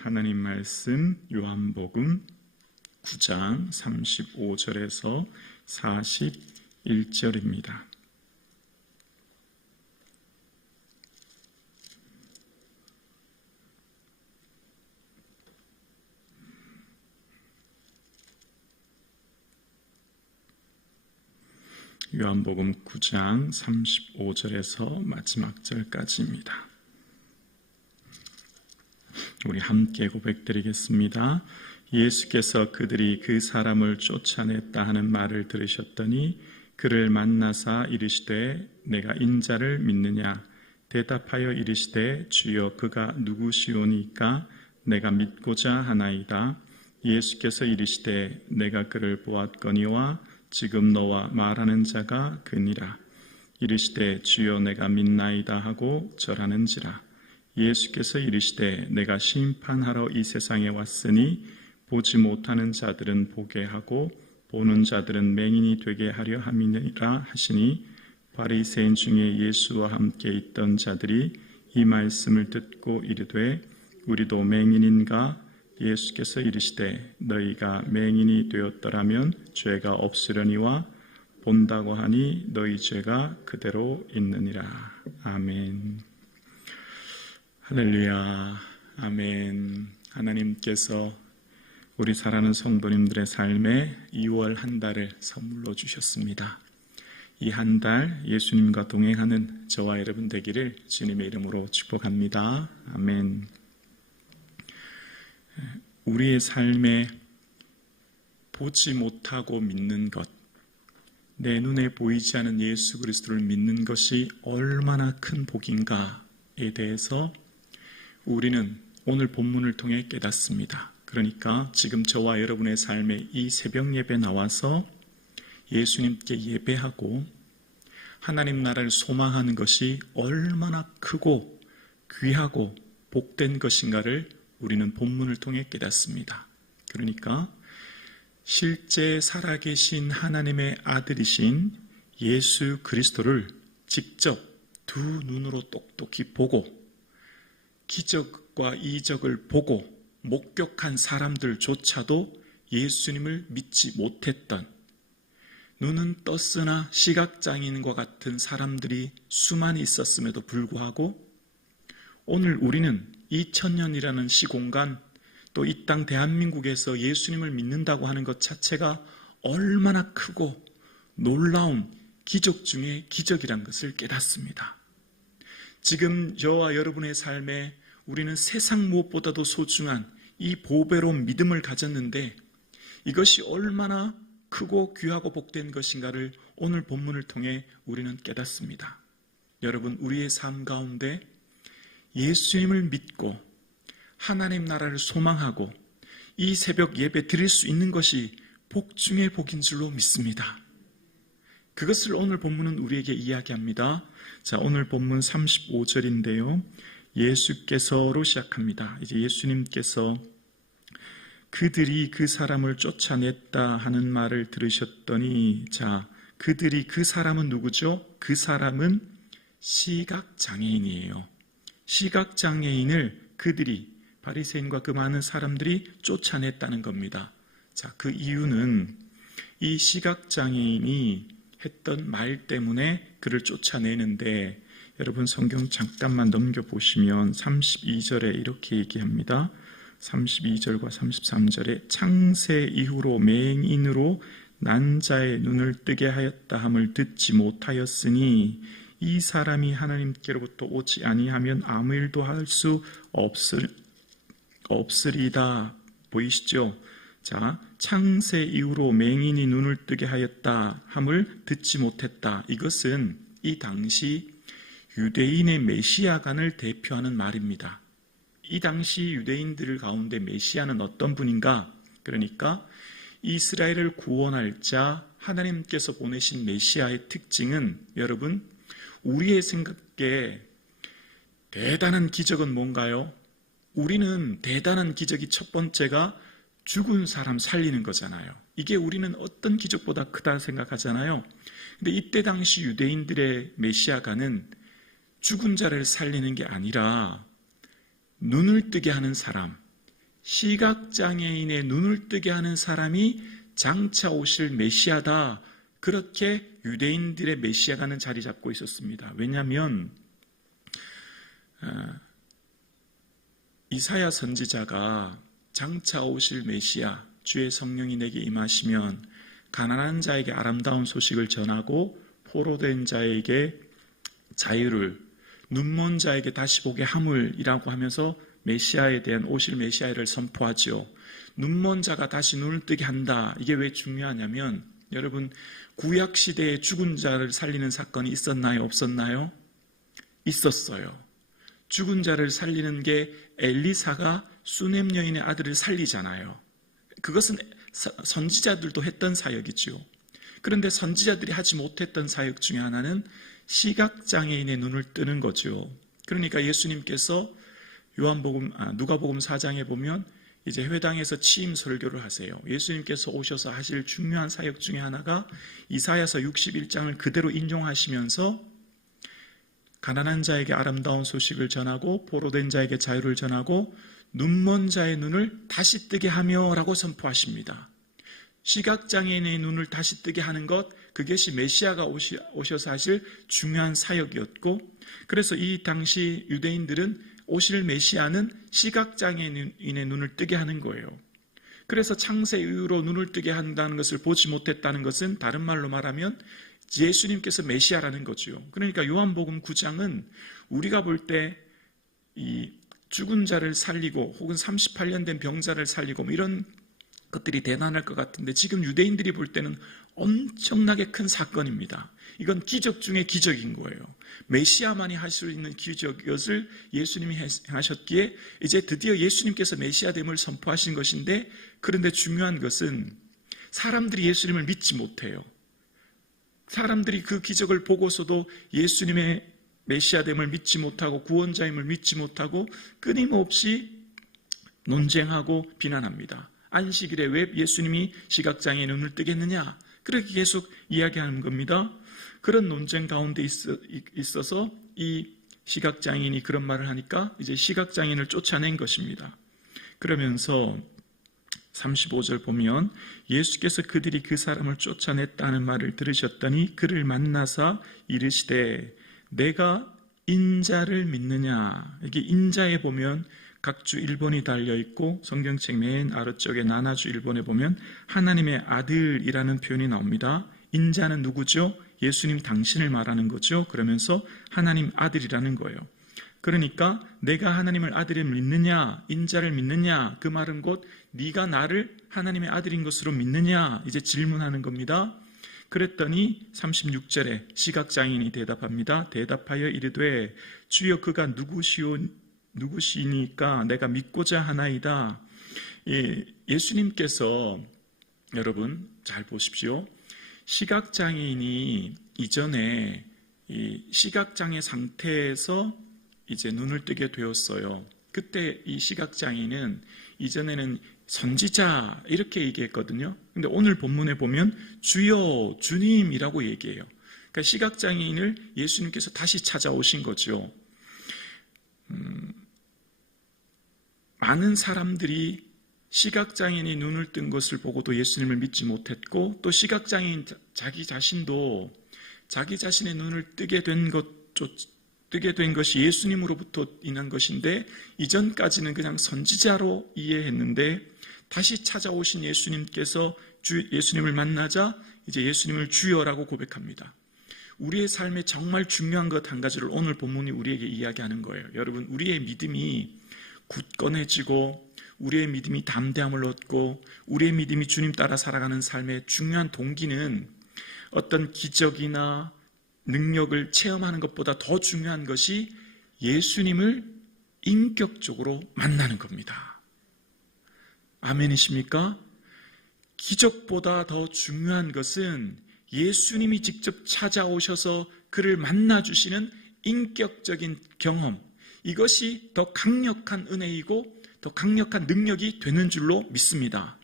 하나님 말씀 요한복음 9장 35절에서 41절입니다. 요한복음 9장 35절에서 마지막 절까지입니다. 우리 함께 고백드리겠습니다. 예수께서 그들이 그 사람을 쫓아냈다 하는 말을 들으셨더니 그를 만나사 이르시되 내가 인자를 믿느냐? 대답하여 이르시되 주여 그가 누구시오니까 내가 믿고자 하나이다. 예수께서 이르시되 내가 그를 보았거니와 지금 너와 말하는 자가 그니라. 이르시되 주여 내가 믿나이다 하고 절하는지라. 예수께서 이르시되 내가 심판하러 이 세상에 왔으니 보지 못하는 자들은 보게 하고 보는 자들은 맹인이 되게 하려 함이니라 하시니 바리새인 중에 예수와 함께 있던 자들이 이 말씀을 듣고 이르되 우리도 맹인인가? 예수께서 이르시되 너희가 맹인이 되었더라면 죄가 없으려니와 본다고 하니 너희 죄가 그대로 있느니라. 아멘. 할렐루야. 아멘. 하나님께서 우리 사랑하는 성도님들의 삶에 2월 한 달을 선물로 주셨습니다. 이 한 달 예수님과 동행하는 저와 여러분 되기를 주님의 이름으로 축복합니다. 아멘. 우리의 삶에 보지 못하고 믿는 것, 내 눈에 보이지 않은 예수 그리스도를 믿는 것이 얼마나 큰 복인가에 대해서 우리는 오늘 본문을 통해 깨닫습니다. 그러니까 지금 저와 여러분의 삶에 이 새벽 예배 나와서 예수님께 예배하고 하나님 나라를 소망하는 것이 얼마나 크고 귀하고 복된 것인가를 우리는 본문을 통해 깨닫습니다. 그러니까 실제 살아계신 하나님의 아들이신 예수 그리스도를 직접 두 눈으로 똑똑히 보고 기적과 이적을 보고 목격한 사람들조차도 예수님을 믿지 못했던, 눈은 떴으나 시각장애인과 같은 사람들이 수많이 있었음에도 불구하고 오늘 우리는 2000년이라는 시공간, 또 이 땅 대한민국에서 예수님을 믿는다고 하는 것 자체가 얼마나 크고 놀라운 기적 중에 기적이란 것을 깨닫습니다. 지금 저와 여러분의 삶에 우리는 세상 무엇보다도 소중한 이 보배로운 믿음을 가졌는데 이것이 얼마나 크고 귀하고 복된 것인가를 오늘 본문을 통해 우리는 깨닫습니다. 여러분, 우리의 삶 가운데 예수님을 믿고 하나님 나라를 소망하고 이 새벽 예배 드릴 수 있는 것이 복 중의 복인 줄로 믿습니다. 그것을 오늘 본문은 우리에게 이야기합니다. 자, 오늘 본문 35절인데요. 예수께서로 시작합니다. 이제 예수님께서 그들이 그 사람을 쫓아냈다 하는 말을 들으셨더니, 자, 그들이, 그 사람은 누구죠? 그 사람은 시각장애인이에요. 시각장애인을 그들이, 바리새인과 그 많은 사람들이 쫓아냈다는 겁니다. 자, 그 이유는 이 시각장애인이 했던 말 때문에 그를 쫓아내는데, 여러분 성경 잠깐만 넘겨보시면 32절에 이렇게 얘기합니다. 32절과 33절에 창세 이후로 맹인으로 난 자의 눈을 뜨게 하였다 함을 듣지 못하였으니 이 사람이 하나님께로부터 오지 아니하면 아무 일도 할 수 없으리다. 보이시죠? 자, 창세 이후로 맹인이 눈을 뜨게 하였다 함을 듣지 못했다. 이것은 이 당시 유대인의 메시아간을 대표하는 말입니다. 이 당시 유대인들 가운데 메시아는 어떤 분인가? 그러니까 이스라엘을 구원할 자 하나님께서 보내신 메시아의 특징은, 여러분, 우리의 생각에 대단한 기적은 뭔가요? 우리는 대단한 기적이 첫 번째가 죽은 사람 살리는 거잖아요. 이게 우리는 어떤 기적보다 크다 생각하잖아요. 근데 이때 당시 유대인들의 메시아가는 죽은 자를 살리는 게 아니라 눈을 뜨게 하는 사람, 시각장애인의 눈을 뜨게 하는 사람이 장차 오실 메시아다. 그렇게 유대인들의 메시아가는 자리 잡고 있었습니다. 왜냐하면 이사야 선지자가 장차 오실 메시아, 주의 성령이 내게 임하시면 가난한 자에게 아름다운 소식을 전하고 포로된 자에게 자유를, 눈먼 자에게 다시 보게 함을이라고 하면서 메시아에 대한 오실 메시아를 선포하죠. 눈먼 자가 다시 눈을 뜨게 한다. 이게 왜 중요하냐면 여러분, 구약 시대에 죽은 자를 살리는 사건이 있었나요? 없었나요? 있었어요. 죽은 자를 살리는 게 엘리사가 수넴 여인의 아들을 살리잖아요. 그것은 선지자들도 했던 사역이죠. 그런데 선지자들이 하지 못했던 사역 중에 하나는 시각장애인의 눈을 뜨는 거죠. 그러니까 예수님께서 누가복음 4장에 보면 이제 회당에서 취임 설교를 하세요. 예수님께서 오셔서 하실 중요한 사역 중에 하나가 이사야서 61장을 그대로 인용하시면서 가난한 자에게 아름다운 소식을 전하고 포로된 자에게 자유를 전하고 눈먼 자의 눈을 다시 뜨게 하며 라고 선포하십니다. 시각장애인의 눈을 다시 뜨게 하는 것, 그것이 메시아가 오셔서 하실 중요한 사역이었고, 그래서 이 당시 유대인들은 오실 메시아는 시각장애인의 눈을 뜨게 하는 거예요. 그래서 창세 이후로 눈을 뜨게 한다는 것을 보지 못했다는 것은 다른 말로 말하면 예수님께서 메시아라는 거죠. 그러니까 요한복음 9장은 우리가 볼 때 이 죽은 자를 살리고 혹은 38년 된 병자를 살리고 이런 것들이 대단할 것 같은데 지금 유대인들이 볼 때는 엄청나게 큰 사건입니다. 이건 기적 중에 기적인 거예요. 메시아만이 할 수 있는 기적이었을 예수님이 하셨기에 이제 드디어 예수님께서 메시아됨을 선포하신 것인데, 그런데 중요한 것은 사람들이 예수님을 믿지 못해요. 사람들이 그 기적을 보고서도 예수님의 메시아됨을 믿지 못하고 구원자임을 믿지 못하고 끊임없이 논쟁하고 비난합니다. 안식일에 왜 예수님이 시각장애의 눈을 뜨겠느냐? 그렇게 계속 이야기하는 겁니다. 그런 논쟁 가운데 있어서 이 시각장애인이 그런 말을 하니까 이제 시각장애인을 쫓아낸 것입니다. 그러면서 35절 보면 예수께서 그들이 그 사람을 쫓아냈다는 말을 들으셨더니 그를 만나사 이르시되 내가 인자를 믿느냐. 이게 인자에 보면 각주 1번이 달려있고 성경책 맨 아래쪽에 나나주 1번에 보면 하나님의 아들이라는 표현이 나옵니다. 인자는 누구죠? 예수님 당신을 말하는 거죠. 그러면서 하나님 아들이라는 거예요. 그러니까 내가 하나님을 아들을 믿느냐, 인자를 믿느냐, 그 말은 곧 네가 나를 하나님의 아들인 것으로 믿느냐, 이제 질문하는 겁니다. 그랬더니 36절에 시각장애인이 대답합니다. 대답하여 이르되 주여 그가 누구시니까 내가 믿고자 하나이다. 예수님께서 여러분 잘 보십시오. 시각장애인이 이전에 이 시각장애 상태에서 이제 눈을 뜨게 되었어요. 그때 이 시각장애인은 이전에는 선지자 이렇게 얘기했거든요. 근데 오늘 본문에 보면 주여, 주님이라고 얘기해요. 그러니까 시각장애인을 예수님께서 다시 찾아오신 거죠. 많은 사람들이 시각장애인이 눈을 뜬 것을 보고도 예수님을 믿지 못했고, 또 시각장애인 자기 자신도 자기 자신의 눈을 뜨게 된 것이 예수님으로부터 인한 것인데 이전까지는 그냥 선지자로 이해했는데 다시 찾아오신 예수님께서 예수님을 만나자 이제 예수님을 주여라고 고백합니다. 우리의 삶에 정말 중요한 것 한 가지를 오늘 본문이 우리에게 이야기하는 거예요. 여러분, 우리의 믿음이 굳건해지고 우리의 믿음이 담대함을 얻고 우리의 믿음이 주님 따라 살아가는 삶의 중요한 동기는 어떤 기적이나 능력을 체험하는 것보다 더 중요한 것이 예수님을 인격적으로 만나는 겁니다. 아멘이십니까? 기적보다 더 중요한 것은 예수님이 직접 찾아오셔서 그를 만나주시는 인격적인 경험, 이것이 더 강력한 은혜이고 더 강력한 능력이 되는 줄로 믿습니다.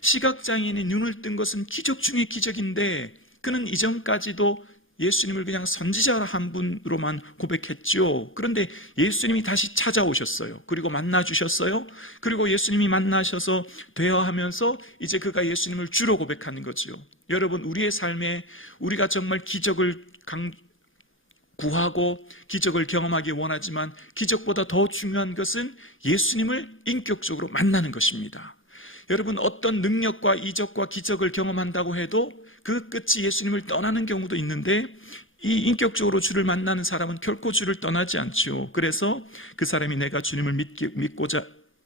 시각장애인이 눈을 뜬 것은 기적 중의 기적인데 그는 이전까지도 예수님을 그냥 선지자 한 분으로만 고백했죠. 그런데 예수님이 다시 찾아오셨어요. 그리고 만나주셨어요. 그리고 예수님이 만나셔서 대화하면서 이제 그가 예수님을 주로 고백하는 거죠. 여러분, 우리의 삶에 우리가 정말 기적을 구하고 기적을 경험하기 원하지만 기적보다 더 중요한 것은 예수님을 인격적으로 만나는 것입니다. 여러분, 어떤 능력과 이적과 기적을 경험한다고 해도 그 끝이 예수님을 떠나는 경우도 있는데 이 인격적으로 주를 만나는 사람은 결코 주를 떠나지 않죠. 그래서 그 사람이 내가 주님을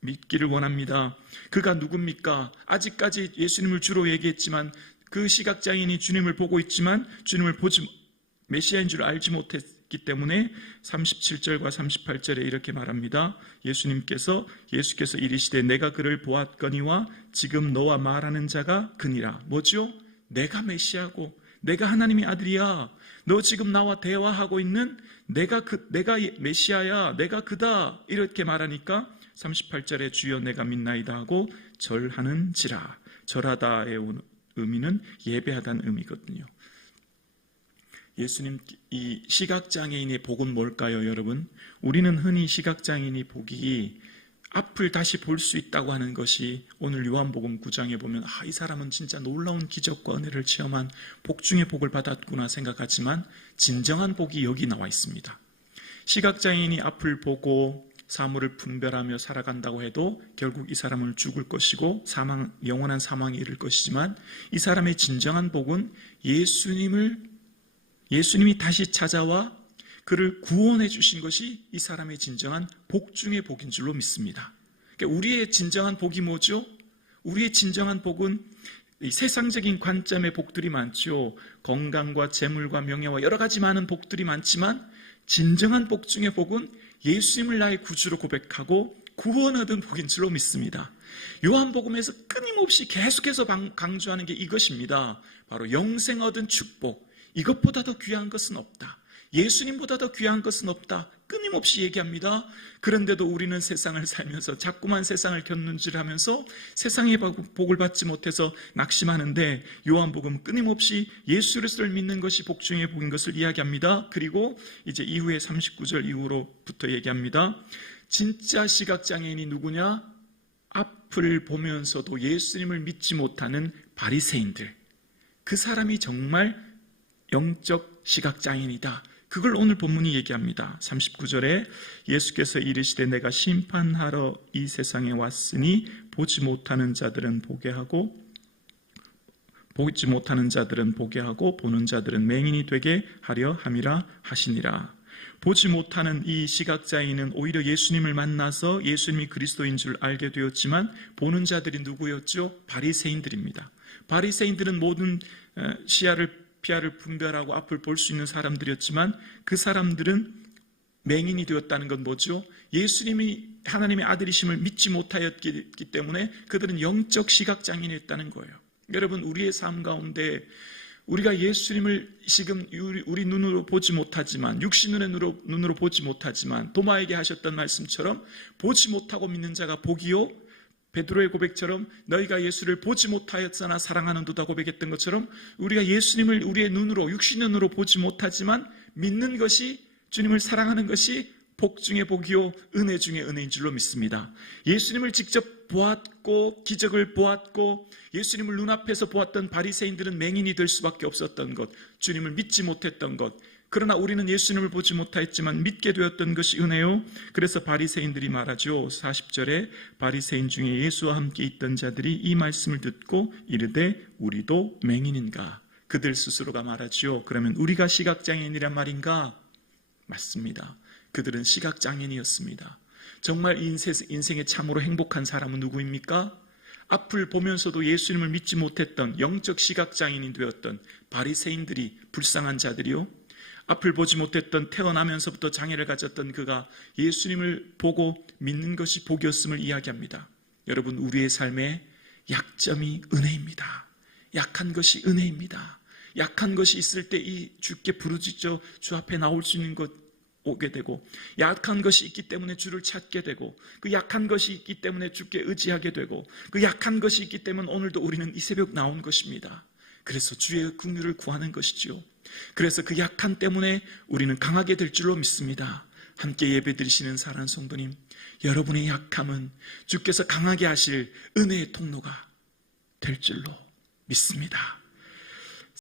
믿기를 원합니다. 그가 누굽니까? 아직까지 예수님을 주로 얘기했지만 그 시각장애인이 주님을 보고 있지만 주님을 메시아인 줄 알지 못했기 때문에 37절과 38절에 이렇게 말합니다. 예수께서 이르시되 내가 그를 보았거니와 지금 너와 말하는 자가 그니라. 뭐죠? 내가 메시아고 내가 하나님의 아들이야. 너 지금 나와 대화하고 있는 내가 메시아야. 내가 그다. 이렇게 말하니까 38절에 주여 내가 믿나이다 하고 절하는지라. 절하다의 의미는 예배하다는 의미거든요. 예수님, 이 시각장애인의 복은 뭘까요, 여러분? 우리는 흔히 시각장애인이 복이 앞을 다시 볼 수 있다고 하는 것이 오늘 요한복음 9장에 보면 이 사람은 진짜 놀라운 기적과 은혜를 체험한 복 중에 복을 받았구나 생각하지만 진정한 복이 여기 나와 있습니다. 시각장애인이 앞을 보고 사물을 분별하며 살아간다고 해도 결국 이 사람은 죽을 것이고 영원한 사망에 이를 것이지만 이 사람의 진정한 복은 예수님이 다시 찾아와 그를 구원해 주신 것이 이 사람의 진정한 복 중의 복인 줄로 믿습니다. 그러니까 우리의 진정한 복이 뭐죠? 우리의 진정한 복은 이 세상적인 관점의 복들이 많죠. 건강과 재물과 명예와 여러 가지 많은 복들이 많지만 진정한 복 중의 복은 예수님을 나의 구주로 고백하고 구원 얻은 복인 줄로 믿습니다. 요한복음에서 끊임없이 계속해서 강조하는 게 이것입니다. 바로 영생 얻은 축복. 이것보다 더 귀한 것은 없다. 예수님보다 더 귀한 것은 없다. 끊임없이 얘기합니다. 그런데도 우리는 세상을 살면서 자꾸만 세상을 견눈질하면서 세상의 복을 받지 못해서 낙심하는데 요한복음 끊임없이 예수 그리스도를 믿는 것이 복 중의 복인 것을 이야기합니다. 그리고 이제 이후에 39절 이후로부터 얘기합니다. 진짜 시각장애인이 누구냐? 앞을 보면서도 예수님을 믿지 못하는 바리새인들. 그 사람이 정말 영적 시각장애인이다. 그걸 오늘 본문이 얘기합니다. 39절에 예수께서 이르시되 내가 심판하러 이 세상에 왔으니 보지 못하는 자들은 보게 하고 보는 자들은 맹인이 되게 하려 함이라 하시니라. 보지 못하는 이 시각장애인은 오히려 예수님을 만나서 예수님이 그리스도인 줄 알게 되었지만 보는 자들이 누구였죠? 바리새인들입니다. 바리새인들은 모든 피아를 분별하고 앞을 볼 수 있는 사람들이었지만 그 사람들은 맹인이 되었다는 건 뭐죠? 예수님이 하나님의 아들이심을 믿지 못하였기 때문에 그들은 영적 시각장애인이었다는 거예요. 여러분, 우리의 삶 가운데 우리가 예수님을 지금 우리 눈으로 보지 못하지만 육신의 눈으로 보지 못하지만 도마에게 하셨던 말씀처럼 보지 못하고 믿는 자가 복이요 베드로의 고백처럼 너희가 예수를 보지 못하였으나 사랑하는도다 고백했던 것처럼 우리가 예수님을 우리의 눈으로 육신의 눈으로 보지 못하지만 믿는 것이 주님을 사랑하는 것이 복 중의 복이요 은혜 중의 은혜인 줄로 믿습니다. 예수님을 직접 보았고 기적을 보았고 예수님을 눈앞에서 보았던 바리새인들은 맹인이 될 수밖에 없었던 것, 주님을 믿지 못했던 것. 그러나 우리는 예수님을 보지 못하였지만 믿게 되었던 것이 은혜요. 그래서 바리새인들이 말하죠. 40절에 바리새인 중에 예수와 함께 있던 자들이 이 말씀을 듣고 이르되 우리도 맹인인가? 그들 스스로가 말하죠. 그러면 우리가 시각장애인이란 말인가? 맞습니다. 그들은 시각장애인이었습니다. 정말 인생에 참으로 행복한 사람은 누구입니까? 앞을 보면서도 예수님을 믿지 못했던 영적 시각장애인이 되었던 바리새인들이 불쌍한 자들이요. 앞을 보지 못했던 태어나면서부터 장애를 가졌던 그가 예수님을 보고 믿는 것이 복이었음을 이야기합니다. 여러분, 우리의 삶에 약점이 은혜입니다. 약한 것이 은혜입니다. 약한 것이 있을 때 이 주께 부르짖어 주 앞에 나올 수 있는 것 오게 되고, 약한 것이 있기 때문에 주를 찾게 되고, 그 약한 것이 있기 때문에 주께 의지하게 되고, 그 약한 것이 있기 때문에 오늘도 우리는 이 새벽 나온 것입니다. 그래서 주의 긍휼을 구하는 것이지요. 그래서 그 약함 때문에 우리는 강하게 될 줄로 믿습니다. 함께 예배드리시는 사랑하는 성도님, 여러분의 약함은 주께서 강하게 하실 은혜의 통로가 될 줄로 믿습니다.